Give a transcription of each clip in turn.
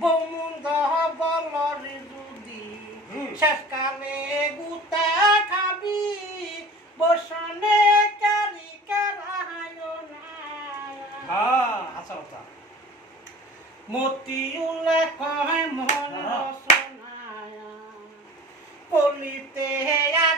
বৌমুন্দ বলরি যদি। শেষকালে গুতা খাবি বসনে কারি কারায় না হ্যাঁ আচ্ছা কথা মতিউলে কয় মন রসনায়া কলিতে আজ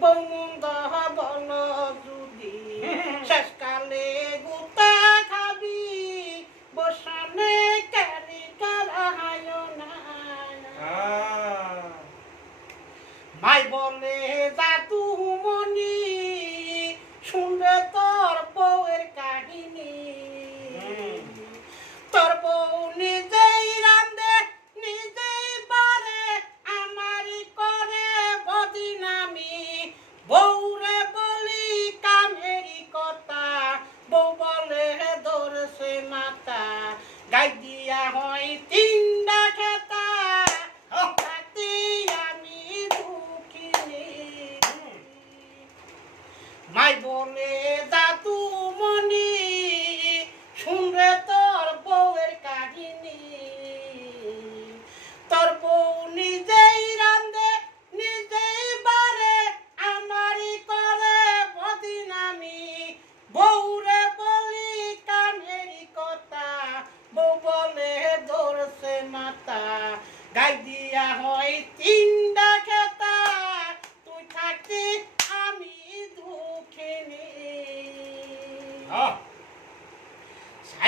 বৌমুন্দ বল যদি শেষকালে গুতা দিয়া হয় তিনটা খেতা। তাতে আমি দুঃখিনী মাই বলে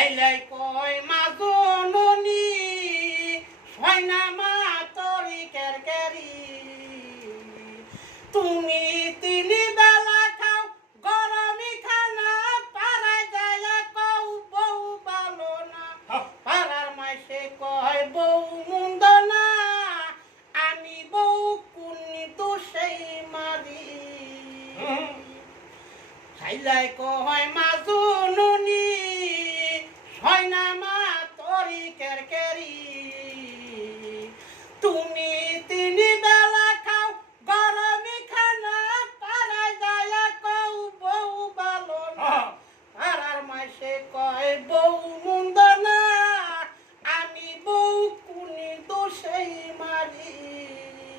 সাইলাই কয় মাজননি সয়না মা তরি কেরকেরি। তুমি তিনি বেলা খাও গরমি খানা পারায় যায় কও বউ ভালো না হ্যাঁ পাড়ার মাসে কয় বউ মুন্দ না আমি বউ কুনি তো সেই মারি। হুম। খাইলাই কয় মাজননি তরি কেরকেরি। তুমি তিনি বেলা খাও গরমি খানা পারায় যায় কও বউ ভালো না। হ্যাঁ। পাড়ার মাসে কয় বউ মুন্দ না। আমি বউ কুনি দোষেই মারি।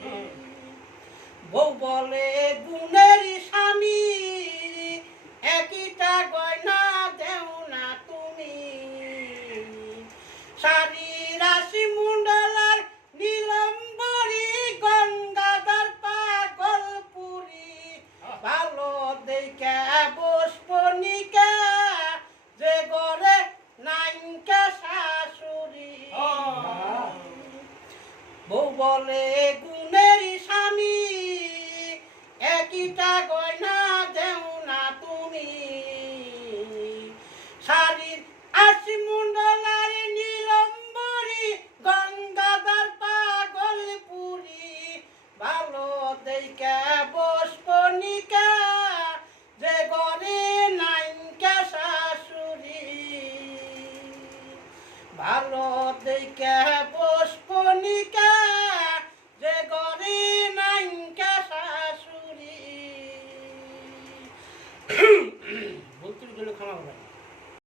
হুম। বউ বলে গুণের বলে, গুণের স্বামী একইটা গয়না দেও না তুমি। শাড়ির আশি মুন্ডলার নীলম্বরী, গঙ্গাধর পাগলপুরি, ভালো দেখে বসপনিকা যে গরে নাইকা শাশুড়ি। ভালো দেখে வாங்க